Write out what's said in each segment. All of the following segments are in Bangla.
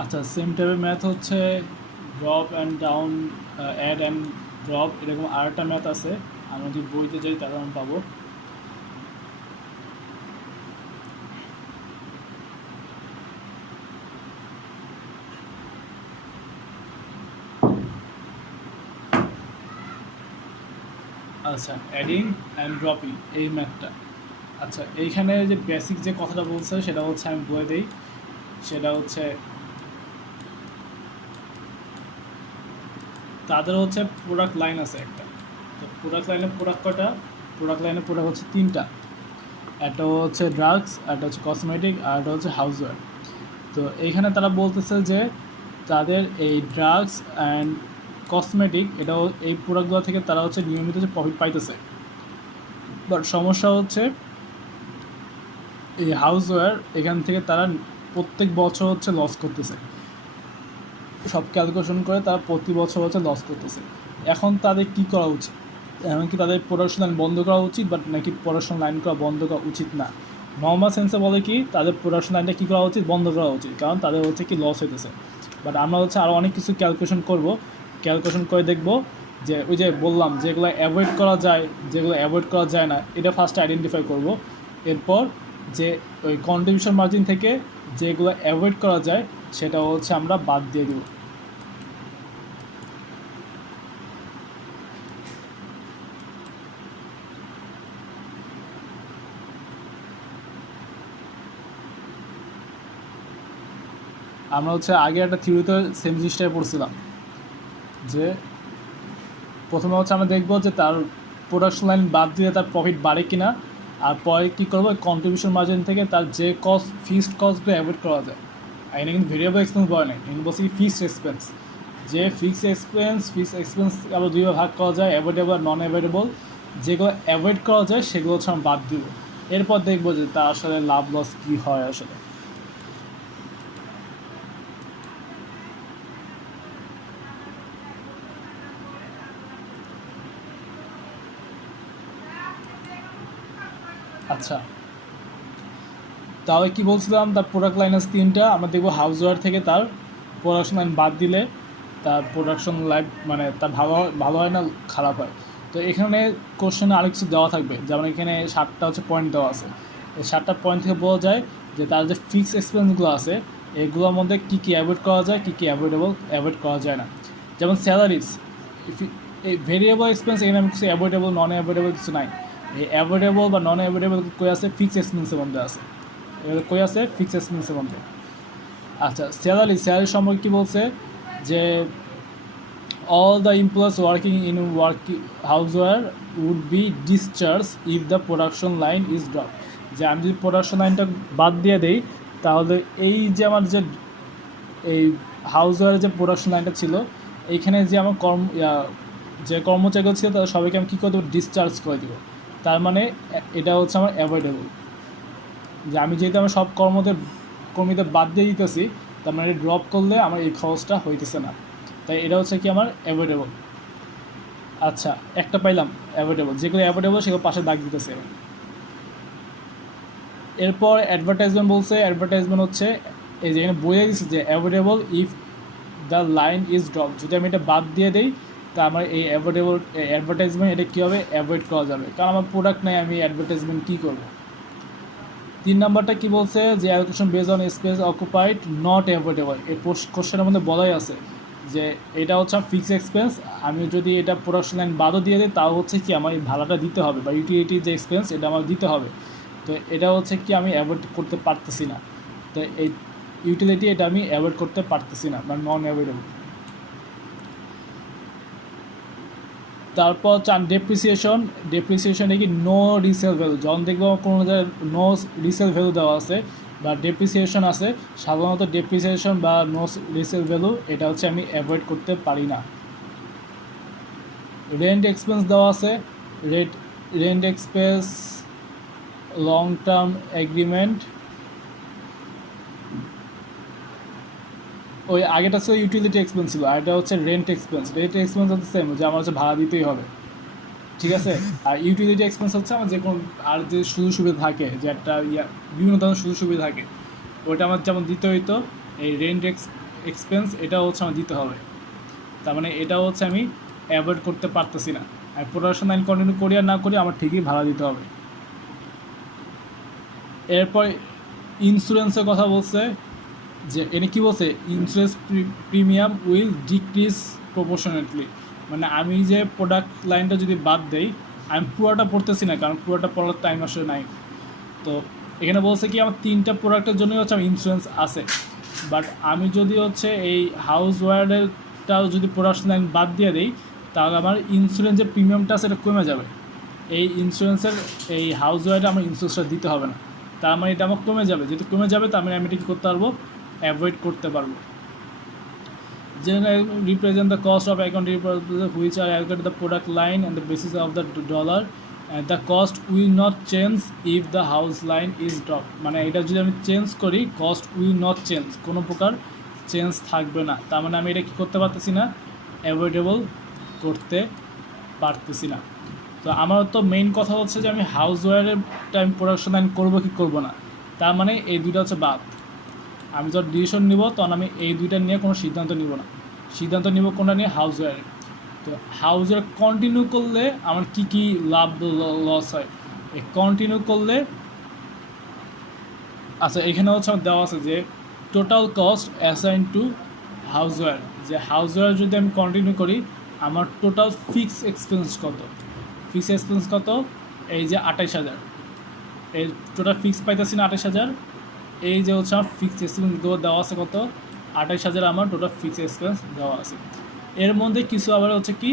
আচ্ছা, সেম টাইপের ম্যাথ হচ্ছে drop and down, add and drop, এরকম আরেকটা ম্যাথ আছে। আমরা যদি বইতে যাই তাহলে আমরা পাবো। আচ্ছা, অ্যাডিং অ্যান্ড ড্রপিং এই ম্যাথটা। আচ্ছা, এইখানে যে বেসিক যে কথাটা বলছে সেটা হচ্ছে আমি বলে দিই। সেটা হচ্ছে তাদের হচ্ছে প্রোডাক্ট লাইন আছে একটা। তো প্রোডাক্ট লাইনে প্রোডাক্ট কটা? প্রোডাক্ট লাইনে প্রোডাক্ট হচ্ছে তিনটা। একটা হচ্ছে ড্রাগস, একটা হচ্ছে কসমেটিক, আর একটা হচ্ছে হাউসওয়্যার। তো এইখানে তারা বলতেছে যে তাদের এই ড্রাগস অ্যান্ড কসমেটিক এটাও এই প্রোডাক্টগুলো থেকে তারা হচ্ছে নিয়মিত যে প্রফিট পাইতেছে। বাট সমস্যা হচ্ছে এই হাউসওয়্যার এখান থেকে তারা প্রত্যেক বছর হচ্ছে লস করতেছে। সব ক্যালকুলেশন করে তারা প্রতি বছর হচ্ছে লস করতেছে। এখন তাদের কী করা উচিত? এমনকি তাদের প্রোডাকশন লাইন বন্ধ করা উচিত, বাট নাকি প্রোডাকশন লাইন করা বন্ধ করা উচিত না? নর্মাল সেন্সে বলে কি তাদের প্রোডাকশন লাইনটা কী করা উচিত? বন্ধ করা উচিত, কারণ তাদের হচ্ছে কি লস হইতেছে। বাট আমরা হচ্ছে আরও অনেক কিছু ক্যালকুলেশন করব। ক্যালকুলেশন করে দেখব যে ওই যে বললাম যেগুলো অ্যাভয়েড করা যায়, যেগুলো অ্যাভয়েড করা যায় না, এটা ফার্স্টে আইডেন্টিফাই করব। এরপর যে ওই কন্ট্রিবিউশন মার্জিন থেকে যেগুলো অ্যাভয়েড করা যায় সেটা হচ্ছে আমরা বাদ দিয়ে দেবো। আমরা হচ্ছে আগে একটা থিওরিতে সেম জিনিসটাই পড়ছিলাম, যে প্রথমে হচ্ছে আমরা দেখবো যে তার প্রোডাকশন লাইন বাদ দিয়ে তার প্রফিট বাড়ে কিনা, আর পরে কী করবো কন্ট্রিবিউশন মার্জিন থেকে তার যে কস্ট ফিক্সড কস্টগুলো অ্যাভয়েড করা যায়। আর এটা কিন্তু ভেরিয়েবল এক্সপেন্স বলে না, কিন্তু বলছি ফিক্সড এক্সপেন্স। যে ফিক্সড এক্সপেন্স আবার দুইভাবে ভাগ করা যায়, অ্যাভয়েডেবল আর নন অ্যাভয়েডেবল। যেগুলো অ্যাভয়েড করা যায় সেগুলো হচ্ছে আমরা বাদ দিব। এরপর দেখবো যে তার আসলে লাভ লস কী হয় আসলে। আচ্ছা, তাহলে কী বলছিলাম, তার প্রোডাক্ট লাইন আছে তিনটা। আমরা দেখবো হাউসওয়্যার থেকে তার প্রোডাকশন লাইন বাদ দিলে তার প্রোডাকশন লাইফ মানে তার ভালো হয় না খারাপ হয়। তো এখানে কোশ্চেনে আরেক কিছু দেওয়া থাকবে, যেমন এখানে 7টা হচ্ছে পয়েন্ট দেওয়া আছে। এই 7টা পয়েন্ট থেকে বোঝা যায় যে তার যে ফিক্সড এক্সপেন্সগুলো আছে এগুলোর মধ্যে কী কী অ্যাভয়েড করা যায়, কী কী অ্যাভয়েড করা যায় না। যেমন স্যালারিজ, এই ভেরিয়েবল এক্সপেন্স এখানে আমি কিছু অ্যাভয়েডেবল নন অ্যাভয়েডেবল কিছু নাই। এই অ্যাভয়েডেবল বা নন অ্যাভয়েডেবল কই আছে? ফিক্সড এক্সপেন্সের মধ্যে আছে। এবার কই আছে? ফিক্সড এক্সপেন্সের মধ্যে। আচ্ছা, স্যালারি সম্পর্কে কী বলছে? যে all the employees working in houseware would be discharged if the production line is dropped. যে আমি যদি প্রোডাকশন লাইনটা বাদ দিয়ে দেই তাহলে এই যে আমার যে এই হাউসওয়ারের যে প্রোডাকশন লাইনটা ছিল এইখানে যে আমার যে কর্মচারীগুলো ছিল তাদের সবাইকে আমি কী করে দেবো? ডিসচার্জ করে দেবো। তার মানে এটা হচ্ছে আমার অ্যাভয়েডেবল। যে আমি যেহেতু আমার সব কর্মীদের বাদ দিয়ে দিতেছি, তার মানে ড্রপ করলে আমার এই খরচটা হইতেছে না, তাই এটা হচ্ছে কি আমার অ্যাভয়েডেবল। আচ্ছা, একটা পাইলাম অ্যাভয়েডেবল। যেগুলো অ্যাভয়েডেবল সেগুলো পাশে দাগ দিতেছে। এরপর অ্যাডভার্টাইজমেন্ট বলছে। অ্যাডভার্টাইজমেন্ট হচ্ছে এই যে এখানে বলে দিচ্ছে যে avoidable if the line is drop. যদি আমি এটা বাদ দিয়ে দিই তা আমার এই অ্যাডভার্টাইজমেন্ট এটা কী হবে? অ্যাভয়েড করা যাবে, কারণ আমার প্রোডাক্ট নেই, আমি অ্যাডভার্টাইজমেন্ট কী করবো? 3 নাম্বারটা কী বলছে? যে allocation base on space occupied not avoidable. এই কোশ্চেনের মধ্যে বলাই আছে যে এটা হচ্ছে ফিক্সড এক্সপেন্স। আমি যদি এটা প্রোডাকশন লাইন বাদও দিয়ে দিই তাও হচ্ছে কি আমার এই ভাড়াটা দিতে হবে, বা ইউটিলিটি যে এক্সপেন্স এটা আমার দিতে হবে। তো এটা হচ্ছে কি আমি অ্যাভয়েড করতে পারতেছি না। তো এই ইউটিলিটি এটা আমি অ্যাভয়েড করতে পারতেছি না, মানে নন অ্যাভয়েডেবল। তারপর চান ডেপ্রিসিয়েশনে কি নো রিসেল ভ্যালু। যখন দেখবো কোনো জায়গায় নো রিসেল ভ্যালু দেওয়া আছে বা ডেপ্রিসিয়েশন আছে, সাধারণত ডেপ্রিসিয়েশন বা নো রিসেল ভ্যালু এটা হচ্ছে আমি অ্যাভয়েড করতে পারি না। রেন্ট এক্সপেন্স দেওয়া আছে। Rent expense long term agreement, ওই আগেটা হচ্ছে ইউটিলিটি এক্সপেন্স ছিল, আর এটা হচ্ছে রেন্ট এক্সপেন্স হচ্ছে সেম, যে আমার হচ্ছে ভাড়া দিতেই হবে, ঠিক আছে। আর ইউটিলিটি এক্সপেন্স হচ্ছে আমার যে কোনো আর যে সুযোগ সুবিধা থাকে, যে একটা বিভিন্ন ধরনের সুযোগ সুবিধা থাকে, ওইটা আমার যেমন দিতে হইতো। এই এক্সপেন্স এটা হচ্ছে আমার দিতে হবে। তার মানে এটা হচ্ছে আমি অ্যাভয়েড করতে পারতেছি না। আমি প্রোডাকশন লাইন কন্টিনিউ করি আর না করি আমার ঠিকই ভাড়া দিতে হবে। এরপর ইন্স্যুরেন্সের কথা বলছে যে এনে কী বলছে, insurance premium will decrease proportionately. মানে আমি যে প্রোডাক্ট লাইনটা যদি বাদ দেই, আমি পুরোটা পড়তেছি না, কারণ পুরোটা পড়ার টাইম আসলে নাই। তো এখানে বলছে কি আমার 3টা প্রোডাক্টের জন্যই হচ্ছে আমার ইন্স্যুরেন্স আছে, বাট আমি যদি হচ্ছে এই হাউস ওয়্যারটাও যদি প্রোডাকশন লাইন বাদ দিয়ে দিই, তাহলে আমার ইন্স্যুরেন্সের প্রিমিয়ামটা আছে এটা কমে যাবে। এই ইন্স্যুরেন্সের এই হাউস ওয়্যারে আমার ইন্স্যুরেন্সটা দিতে হবে না, তার মানে এটা আমার কমে যাবে। যেহেতু কমে যাবে তার মানে আমি এটা কী করতে পারবো, অ্যাভয়েড করতে পারবো। Generally represent the cost of accounting which are allocated the product line and the basis of the dollar, and the cost will not change if the house line is dropped. মানে এটা যদি আমি চেঞ্জ করি, কস্ট উইল নট চেঞ্জ, কোনো প্রকার চেঞ্জ থাকবে না। তার মানে আমি এটা কী করতে পারতেছি না, অ্যাভয়েডেবল করতে পারতেছি না। তো আমার তো মেইন কথা হচ্ছে যে আমি হাউস ওয়্যারেরটা আমি প্রোডাকশন লাইন করবো কি করবো না, তার মানে এই দুইটা হচ্ছে বাদ। আমি যখন ডিসিশন নিব তখন আমি এই দুইটা নিয়ে কোনো সিদ্ধান্ত নিব না, সিদ্ধান্ত নিব কোনটা নিয়ে, হাউস ওয়্যারে। তো হাউস ওয়্যার কন্টিনিউ করলে আমার কি কি লাভ লস হয়, এই কন্টিনিউ করলে আচ্ছা এখানে হচ্ছে আমার দেওয়া আছে যে total cost assign to house ware, যে হাউস ওয়্যার যদি আমি কন্টিনিউ করি আমার টোটাল ফিক্স এক্সপেন্স কত, ফিক্স এক্সপেন্স কত, এই যে 28,000, এই টোটাল ফিক্স পাইতেছি না 28,000, এই যে হচ্ছে আমার ফিক্স এক্সপেন্স দেওয়া আছে কত, 28,000 আমার টোটাল ফিক্স এক্সপেন্স দেওয়া আছে। এর মধ্যে কিছু আবার হচ্ছে কি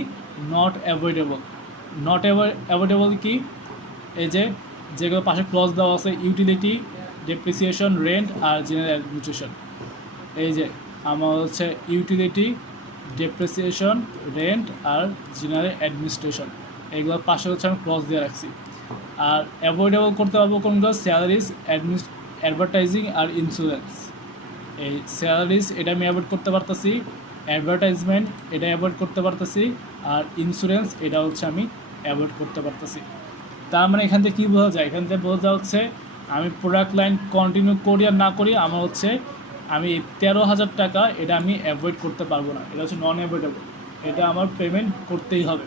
নট অ্যাভয়েডেবল। নট অ্যাভয়েডেবল কি, এই যে যেগুলো পাশে ক্লজ দেওয়া আছে, ইউটিলিটি, ডেপ্রিসিয়েশন, রেন্ট আর জেনারেল অ্যাডমিনিস্ট্রেশন। এই যে আমার হচ্ছে ইউটিলিটি, ডেপ্রিসিয়েশন, রেন্ট আর জেনারেল অ্যাডমিনিস্ট্রেশন, এগুলো পাশে হচ্ছে আমি ক্লজ দিয়ে রাখছি। আর অ্যাভয়েডেবল করতে পারবো কোনগুলো, স্যালারিজ, অ্যাডভার্টাইজিং আর ইন্স্যুরেন্স। এই স্যালারিজ এটা আমি অ্যাভয়েড করতে পারতেছি, অ্যাডভার্টাইজমেন্ট এটা অ্যাভয়েড করতে পারতেছি, আর ইন্স্যুরেন্স এটা হচ্ছে আমি অ্যাভয়েড করতে পারতেছি। তার মানে এখান থেকে কী বোঝা যায়, এখান থেকে বোঝা হচ্ছে আমি প্রোডাক্ট লাইন কন্টিনিউ করি আর না করি আমার হচ্ছে আমি 13,000 টাকা এটা আমি অ্যাভয়েড করতে পারবো না, এটা হচ্ছে নন অ্যাভয়েডেবল, এটা আমার পেমেন্ট করতেই হবে,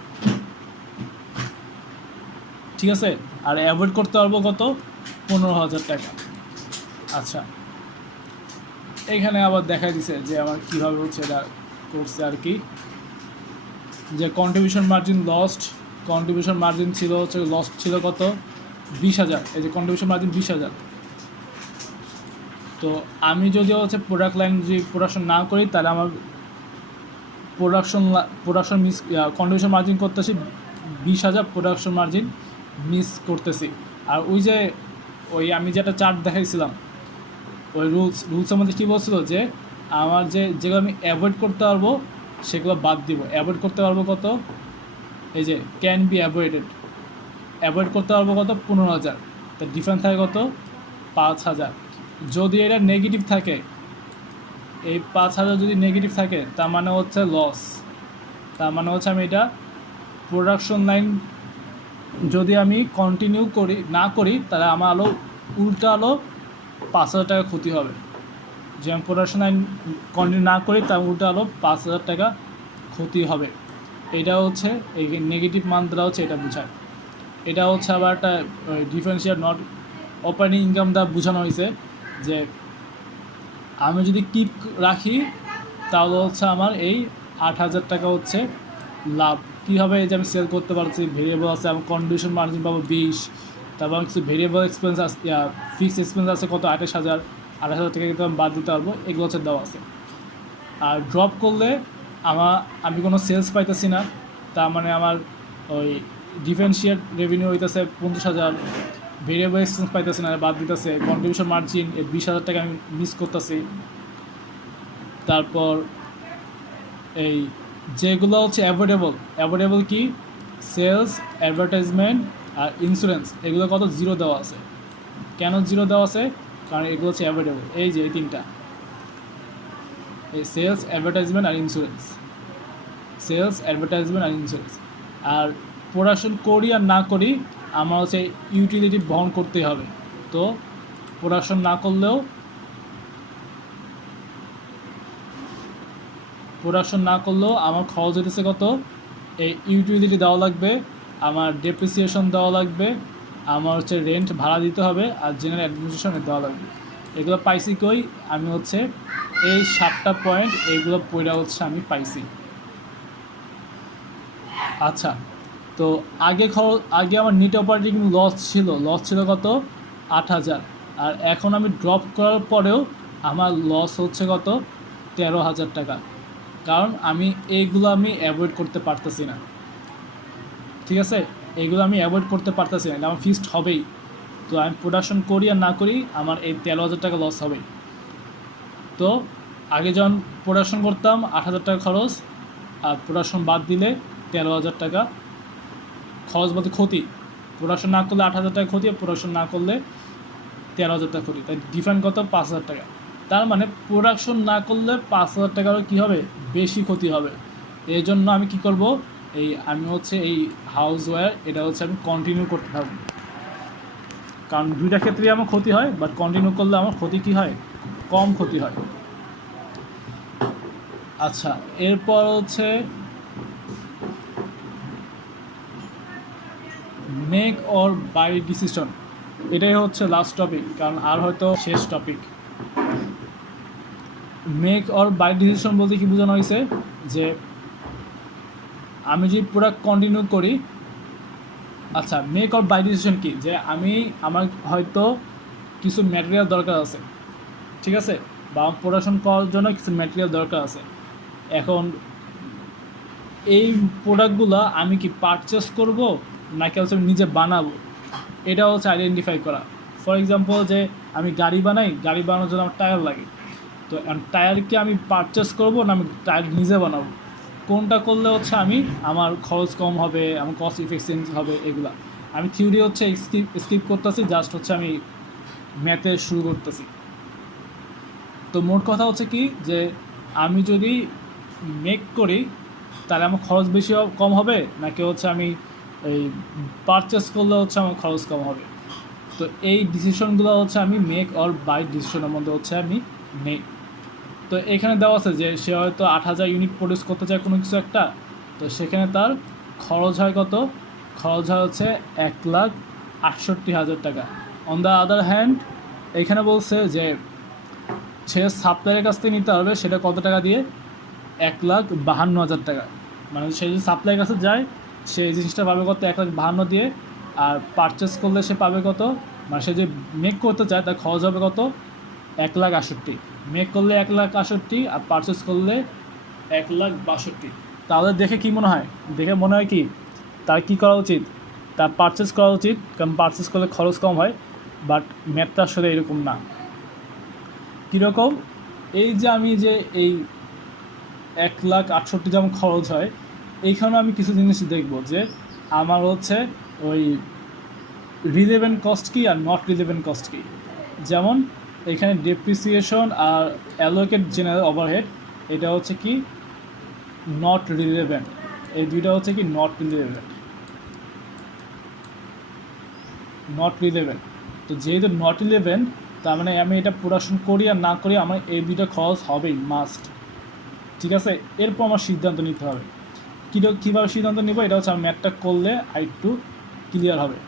ঠিক আছে। আর অ্যাভয়েড করতে পারবো কত, 15,000 টাকা। আচ্ছা এইখানে আবার দেখা দিছে যে আমার কীভাবে হচ্ছে এটা করছে আর কি, যে contribution margin lost, contribution margin ছিল হচ্ছে লস্ট ছিল কত, 20,000, এই যে কন্ট্রিবিউশন মার্জিন 20,000। তো আমি যদি হচ্ছে প্রোডাক্ট লাইন যদি প্রোডাকশন না করি তাহলে আমার প্রোডাকশন মিস, কন্ট্রিবিউশন মার্জিন করতেছি 20,000, প্রোডাকশন মার্জিন মিস করতেছি। আর ওই যে ওই আমি যেটা চার্ট দেখাইছিলাম ওই রুলসের মধ্যে কী বলছিল যে আমার যেগুলো আমি অ্যাভয়েড করতে পারবো সেগুলো বাদ দিব। অ্যাভয়েড করতে পারবো কত, এই যে ক্যান বি অ্যাভয়েডেড, অ্যাভয়েড করতে পারবো কত, 15,000, তার ডিফারেন্স থাকে কত, 5,000। যদি এটা নেগেটিভ থাকে, এই 5,000 যদি নেগেটিভ থাকে তার মানে হচ্ছে লস, তার মানে হচ্ছে আমি এটা প্রোডাকশন লাইন যদি আমি কন্টিনিউ করি না করি তাহলে আমার উল্টা 5,000 টাকা ক্ষতি হবে। যে আমি প্রোডাকশন লাইন কন্টিনিউ না করি তার উল্টা 5,000 টাকা ক্ষতি হবে। এটা হচ্ছে এই নেগেটিভ মানটা হচ্ছে এটা বোঝায়। এটা হচ্ছে আবার একটা ডিফারেন্সিয়াল নট অপারেটিং ইনকাম দ্বারা বোঝানো হয়েছে যে আমি যদি কিপ রাখি তাহলে হচ্ছে আমার এই 8,000 টাকা হচ্ছে লাভ। কী হবে, এই যে আমি সেল করতে পারছি, ভেরিয়েবল আছে, আমার কন্ট্রিবিউশন মার্জিন পাবো 20, তারপর কিছু ভেরিয়েবল এক্সপেন্স আছে, ফিক্সড এক্সপেন্স আছে কত, 28,000 টাকা কিন্তু আমি বাদ দিতে পারবো, এগুলো হচ্ছে দেওয়া আছে। আর ড্রপ করলে আমি কোনো সেলস পাইতেছি না, তার মানে আমার ওই ডিফারেন্সিয়েট রেভিনিউ হইতেছে 50,000, ভেরিয়েবল এক্সপেন্স পাইতেছি না বাদ দিতেছে, কন্ট্রিবিউশন মার্জিন 20,000 টাকা আমি মিস করতেছি। তারপর এই যেগুলো হচ্ছে অ্যাভয়েডেবল কি, সেলস, অ্যাডভার্টাইজমেন্ট আর ইন্স্যুরেন্স, এগুলো কত, 0 দেওয়া আছে। কেন 0 দেওয়া আছে, কারণ এগুলো হচ্ছে অ্যাভয়েডেবল। এই যে এই তিনটা, এই সেলস, অ্যাডভার্টাইজমেন্ট আর ইন্স্যুরেন্স, সেলস, অ্যাডভার্টাইজমেন্ট আর ইন্স্যুরেন্স। আর প্রোডাকশন করি আর না করি আমার হচ্ছে ইউটিলিটি বহন করতেই হবে। তো প্রোডাকশন না করলেও প্রোডাকশন না করলেও আমার খরচ হইতেছে কত, এই ইউটিলিটি দেওয়া লাগবে, আমার ডেপ্রিসিয়েশন দেওয়া লাগবে, আমার হচ্ছে রেন্ট ভাড়া দিতে হবে, আর জেনারেল অ্যাডমিনিস্ট্রেশন দেওয়া লাগবে। এগুলো পাইছি কই, আমি হচ্ছে এই 7টা পয়েন্ট এইগুলো পড়া হচ্ছে আমি পাইছি। আচ্ছা, তো আগে আমার নেট অপারেটিং লস ছিল কত, 8,000। আর এখন আমি ড্রপ করার পরেও আমার লস হচ্ছে কত, 13,000 টাকা। কারণ আমি এইগুলো অ্যাভয়েড করতে পারতেছি না, ঠিক আছে, এইগুলো আমি অ্যাভয়েড করতে পারতেছি না, আমার ফিক্সড হবেই। তো আমি প্রোডাকশন করি আর না করি আমার এই 13,000 টাকা লস হবে। তো আগে যখন প্রোডাকশন করতাম 8,000 টাকা খরচ, আর প্রোডাকশন বাদ দিলে 13,000 টাকা খরচ, বলতে ক্ষতি। প্রোডাকশন না করলে 8,000 টাকা ক্ষতি, আর প্রোডাকশন না করলে 13,000 টাকা ক্ষতি, তাই ডিফারেন্ট কত, 5,000 টাকা। তার মানে প্রোডাকশন না করলে 5,000 টাকারও কী হবে, বেশি ক্ষতি হবে। এই জন্য আমি কী করব, আমি হচ্ছে এই হাউস ওয়্যার এটা হচ্ছে আমি কন্টিনিউ করতে থাকবো। কারণ দুইটা ক্ষেত্রেই আমার ক্ষতি হয়, বাট কন্টিনিউ করলে আমার ক্ষতি কী হয়, কম ক্ষতি হয়। আচ্ছা, এরপর হচ্ছে মেক অর বাই ডিসিশন, এটাই হচ্ছে লাস্ট টপিক, কারণ আর হয়তো শেষ topic. Make or buy decision বলতে কি বোঝানো হয়েছে, যে আমি যদি প্রোডাক্ট কন্টিনিউ করি, আচ্ছা মেক অর বাই ডিসিশন কি, যে আমার হয়তো কিছু ম্যাটেরিয়াল দরকার আছে, ঠিক আছে, বা প্রোডাকশন করার জন্য কিছু ম্যাটেরিয়াল দরকার আছে। এখন এই প্রোডাক্টগুলো আমি কি পারচেস করব নাকি হচ্ছে আমি নিজে বানাবো, এটা হচ্ছে আইডেন্টিফাই করা। ফর এক্সাম্পল, যে আমি গাড়ি বানানোর জন্য আমার টায়ার লাগে, তো টায়ার কি আমি পারচেস করব না আমি টায়ার নিজে বানাবো, কোনটা করলে হচ্ছে আমার খরচ কম হবে, আমার কস্ট ইফিসিয়েন্ট হবে, এগুলা আমি থিওরি হচ্ছে স্কিপ করতেছি, জাস্ট হচ্ছে আমি ম্যাথে শুরু করতেছি। তো মোট কথা হচ্ছে কি, যে আমি যদি মেক করি তাহলে আমার খরচ বেশি কম হবে, নাকি হচ্ছে আমি এই পারচেস করলে হচ্ছে আমার খরচ কম হবে। তো এই ডিসিশনগুলো হচ্ছে আমি মেক অর বাই ডিসিশনের মধ্যে হচ্ছে আমি নেই। তো এখানে দেওয়া আছে যে সে হয়তো 8,000 ইউনিট প্রডিউস করতে চায় কোনো কিছু একটা, তো সেখানে তার খরচ হয় কত, খরচ হয় হচ্ছে 1,68,000 টাকা। অন দ্য আদার হ্যান্ড এখানে বলছে যে সে সাপ্লাইয়ের কাছ থেকে নিতে হবে, সেটা কত টাকা দিয়ে, 1,52,000 টাকা। মানে সে যদি সাপ্লাইয়ের কাছে যায় সে এই জিনিসটা পাবে কত, 1,52,000 দিয়ে। আর পারচেস করলে সে পাবে কত, মানে সে যে মেক করতে চায় তার খরচ হবে কত, 1,68,000। মেক করলে 1,68,000 আর পারচেস করলে 1,62,000। তাহলে দেখে কি মনে হয়, দেখে মনে হয় কি তার কী করা উচিত, তার পারচেস করা উচিত, কারণ পারচেস করলে খরচ কম হয়। বাট ম্যাথটা আসলে এরকম না। কীরকম, এই যে আমি যে এই 1,68,000 যেমন খরচ হয়, এইখানেও আমি কিছু জিনিস দেখব, যে আমার হচ্ছে ওই রিলেভেন্ট কস্ট কী আর নট রিলেভেন্ট কস্ট কী। যেমন এখানে ডেপ্রিসিয়েশন আর অ্যালোকেট জেনারেল ওভারহেড, এটা হচ্ছে কি নট রিলেভেন্ট, এই দুইটা হচ্ছে কি নট রিলেভেন্ট। তো যেহেতু নট রিলেভেন্ট, তার মানে আমি এটা প্রোডাকশন করি আর না করি আমার এই দুইটা খরচ হবেই মাস্ট, ঠিক আছে। এরপর আমার সিদ্ধান্ত নিতে হবে, কীভাবে সিদ্ধান্ত নিব, এটা হচ্ছে আমি ম্যাথটা করলে একটু ক্লিয়ার হবে।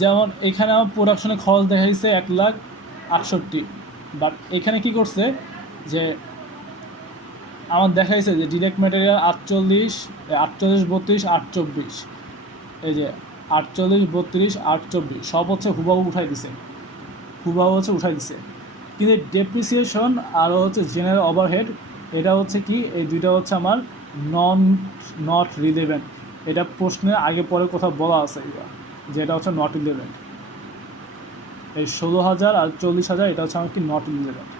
যেমন এখানে আমার প্রোডাকশনে খরচ দেখাইছে 1,68,000, বাট এখানে কি করছে, যে আমার দেখাইছে যে ডিরেক্ট ম্যাটেরিয়াল 48, 32, 824, এই যে 48, 32, 824 সব হচ্ছে হুবাহু উঠাই দিছে, কিন্তু ডেপ্রিসিয়েশন আর হচ্ছে জেনারেল ওভারহেড, এটা হচ্ছে কি, এই দুইটা হচ্ছে আমার নট রিলেভেন্ট। এটা প্রশ্নের আগে পরে কোথাও বলা আছে যে এটা হচ্ছে নট রিলেভেন্ট। এই 16,000 আর 40,000 এটা হচ্ছে আমার কি নট রিলেভেন্ট।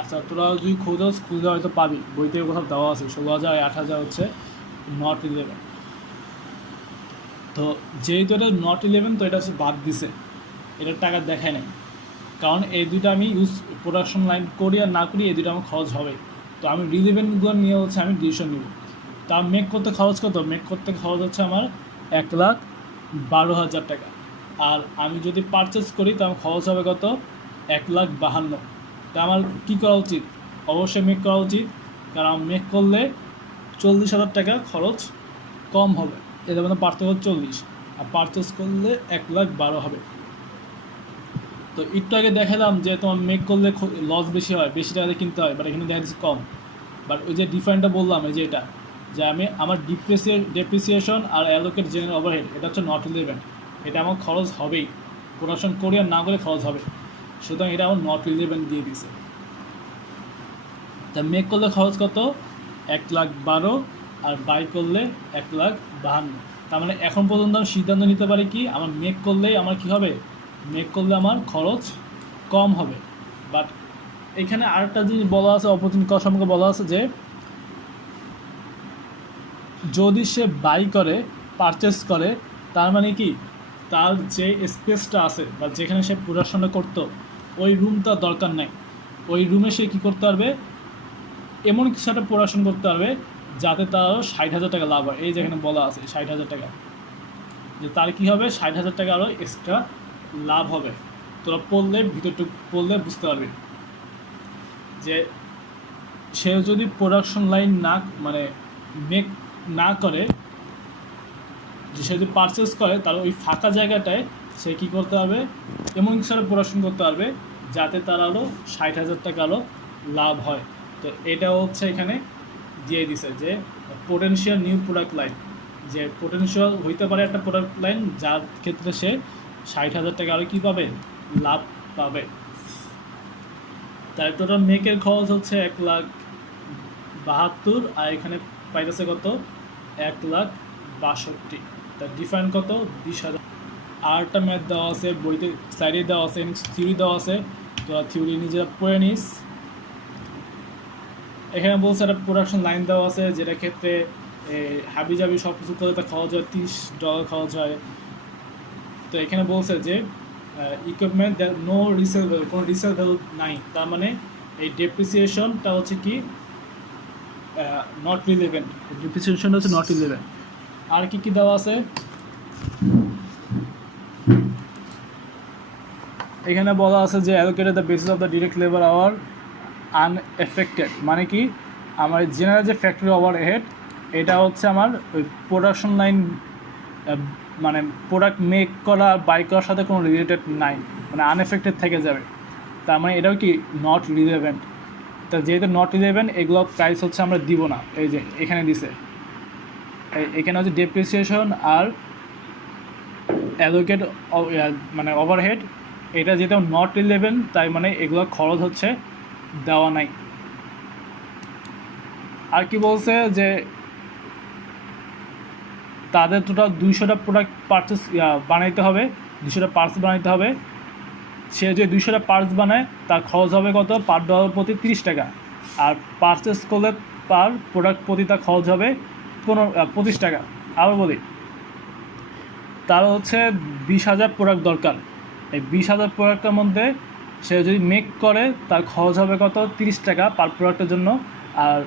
আচ্ছা, তোরা যদি খুঁজে হয়তো পাবি, বইতে কোথাও দেওয়া আছে 16,000 8,000 হচ্ছে নট রিলেভেন্ট। তো যেহেতু এটা নট রিলেভেন্ট, তো এটা হচ্ছে বাদ দিছে, এটার টাকা দেখায় নাই, কারণ এই দুইটা আমি প্রোডাকশন লাইন করি আর না করি এই দুইটা আমার খরচ হবে। তো আমি রিলেভেন্টগুলো নিয়ে হচ্ছে আমি ডিসিশন নিব। তা মেক করতে খরচ কত? মেক করতে খরচ হচ্ছে আমার 1,12,000 টাকা। আর আমি যদি পারচেস করি তো আমার খরচ হবে কত? 1,52,000। তা আমার কী করা উচিত? অবশ্যই মেক করা উচিত, কারণ মেক করলে 40,000 টাকা খরচ কম হবে। এদের মধ্যে পার্থক্য 40, আর পারচেস করলে 1,12,000 হবে। তো একটু আগে দেখালাম যে তোমার মেক করলে লস বেশি হয়, বেশি টাকা কিনতে হয়, বাট এখানে দেখা যাচ্ছে কম। বাট ওই যে ডিফারেন্টটা বললাম, এই যে এটা যে আমি আমার ডেপ্রিসিয়েশন আর অ্যালোকেট জেনারেল ওভারহেড এটা হচ্ছে নট রিলেভেন্ট, এটা আমার খরচ হবেই, প্রোডাকশন করি আর না করে খরচ হবে, সুতরাং এটা আমার নট রিলেভেন্ট দিয়ে দিছে। তা মেক করলে খরচ কত? 1,12,000, আর বাই করলে 1,52,000। তার মানে এখন পর্যন্ত আমি সিদ্ধান্ত নিতে পারি কি আমার মেক করলেই আমার কি হবে? মেক করলে আমার খরচ কম হবে। বাট এখানে আরেকটা জিনিস বলা আছে, অপরচুনিটি কস্ট সম্পর্কে বলা আছে যে যদি সে বাই করে, পারচেস করে, তার মানে কি তার যে স্পেসটা আছে বা যেখানে সে প্রোডাকশনটা করতো ওই রুমটা দরকার নাই, ওই রুমে সে কী করতে পারবে? এমন কিছু একটা প্রোডাকশন করতে পারবে যাতে তারও 60,000 টাকা লাভ হয়। এই যেখানে বলা আছে 60,000 টাকা, যে তার কী হবে? 60,000 টাকা আরও এক্সট্রা লাভ হবে। তোরা পড়লে ভিতরটুকু পড়লে বুঝতে পারবে যে সে যদি প্রোডাকশন লাইন না মানে মেক না করে, যে সে যদি পারচেস করে, তার ওই ফাঁকা জায়গাটায় সে কী করতে হবে? এমন কিছু একটা প্রোডাকশন করতে পারবে যাতে তার আরও 60,000 টাকা আরও লাভ হয়। তো এটা হচ্ছে এখানে দিয়ে দিছে যে পোটেনশিয়াল নিউ প্রোডাক্ট লাইন, যে পোটেনশিয়াল হইতে পারে একটা প্রোডাক্ট লাইন যার ক্ষেত্রে সে 60,000 টাকা আরও কী পাবে? লাভ পাবে। তার টোটাল মেকের খরচ হচ্ছে 1,72,000, আর এখানে পাইতেছে কত? 1,62,000। তার ডিফারেন্ট কত? 20,000। আরটা ম্যাথ দেওয়া আছে বইতে, স্লাইডে দেওয়া আছে, থিওরি দেওয়া আছে, তোরা থিওরি নিজেরা পড়ে নিস। এখানে বলছে একটা প্রোডাকশন লাইন দেওয়া আছে, যেটা ক্ষেত্রে হাবি জাবি সব কিছু করলে তার খরচ হয় $30 খরচ হয়। তো এখানে বলছে যে ইকুইপমেন্ট নো রিসেল ভ্যালু, কোনো রিসেল ভ্যালু নাই, তার মানে এই ডেপ্রিসিয়েশনটা হচ্ছে কি নট রিলেভেন্ট, ডেপ্রিসিয়েশনটা হচ্ছে নট রিলেভেন্ট। আর কি কি দেওয়া আছে এখানে বলা আছে যে allocated the basis of the direct labour hour unaffected, মানে কি আমার জেনারেল যে ফ্যাক্টরি ওভারহেড এটা হচ্ছে আমার ওই প্রোডাকশন লাইন মানে প্রোডাক্ট মেক করা বাই করার সাথে কোনো রিলেটেড নাই, মানে আনএফেক্টেড থেকে যাবে। তার মানে এটাও কি নট রিলেভেন্ট। তা যেহেতু নট রিলেভেন্ট, এগুলো প্রাইস হচ্ছে আমরা দিব না। এই যে এখানে দিছে, এখানে হচ্ছে ডেপ্রিসিয়েশন আর অ্যালোকেট মানে ওভারহেড, এটা যেহেতু নট রিলেভেন্ট, তাই মানে এগুলো খরচ হচ্ছে দেওয়া নাই। আর কি বলছে যে তাদের টোটাল 200টা প্রোডাক্ট পারচেস বানাইতে হবে, 200টা পার্টস বানাইতে হবে। সে যে 200টা পার্টস বানায় তার খরচ হবে কত? পার ডলার প্রতি 30 টাকা। আর পারচেস করলে পার প্রোডাক্ট প্রতি তার খরচ হবে 25 টাকা। আবার বলি, তার হচ্ছে 20,000 প্রোডাক্ট দরকার। এই 20,000 প্রোডাক্টের মধ্যে সে যদি মেক করে তার খরচ হবে কত? 30 টাকা পার প্রোডাক্টের জন্য। আর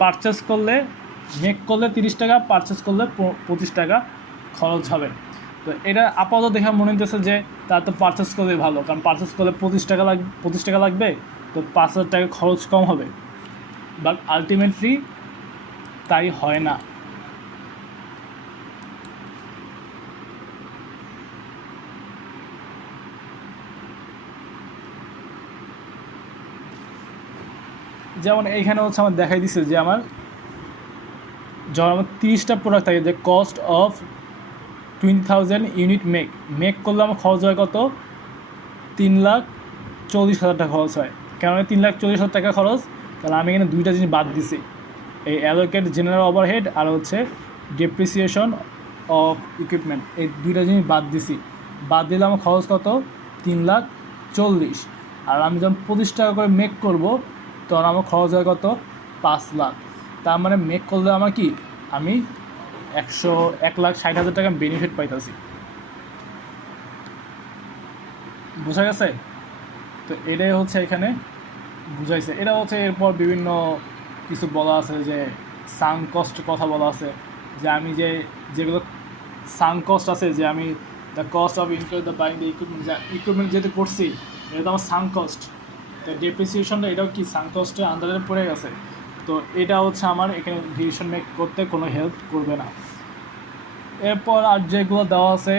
পারচেস করলে, মেক করলে 30 টাকা, পারচেস করলে 25 টাকা খরচ হবে। তো এটা আপাতত দেখা মনে হতেছে যে তার তো পারচেস করলে ভালো, কারণ পারচেস করলে 25 টাকা লাগবে, তো 5,000 টাকা খরচ কম হবে। বাট আলটিমেটলি তাই হয় না। যেমন এইখানে হচ্ছে আমার দেখাই দিচ্ছে যে আমার যখন আমার 30টা প্রোডাক্ট থাকে, যে কস্ট অফ 20,000 ইউনিট মেক করলে আমার খরচ হয় কত? 3,40,000 টাকা খরচ হয়। কেন 3,40,000 টাকা খরচ? কারণ আমি এখানে দুইটা জিনিস বাদ দিছি, এই অ্যালোকেট জেনারেল ওভারহেড আর হচ্ছে ডেপ্রিসিয়েশন অফ ইকুইপমেন্ট, এই দুইটা জিনিস বাদ দিছি। বাদ দিলে আমার খরচ কত? 3,40,000। আর আমি যখন 25 টাকা করে মেক করব তখন আমার খরচ হয় কত? 5,00,000। তার মানে মেক করলে আমার কি আমি 1,60,000 টাকা বেনিফিট পাইতেছি। বোঝা গেছে? তো এটাই হচ্ছে এখানে বুঝাইছে। এটা হচ্ছে এরপর বিভিন্ন কিছু বলা আছে যে সাঙ্ক কস্ট কথা বলা আছে, যে আমি যেগুলো সাঙ্ক কস্ট আছে, যে আমি the cost of include the buying the equipment, equipment যেহেতু করছি এটা তো আমার সাঙ্ক কস্ট, তো ডেপ্রিসিয়েশনটা এটাও কি সাঙ্ক কস্টের আন্ডারে পড়ে গেছে। তো এটা হচ্ছে আমার এখানে ডিসিশন মেক করতে কোনো হেল্প করবে না। এরপর আর যেগুলো দেওয়া আছে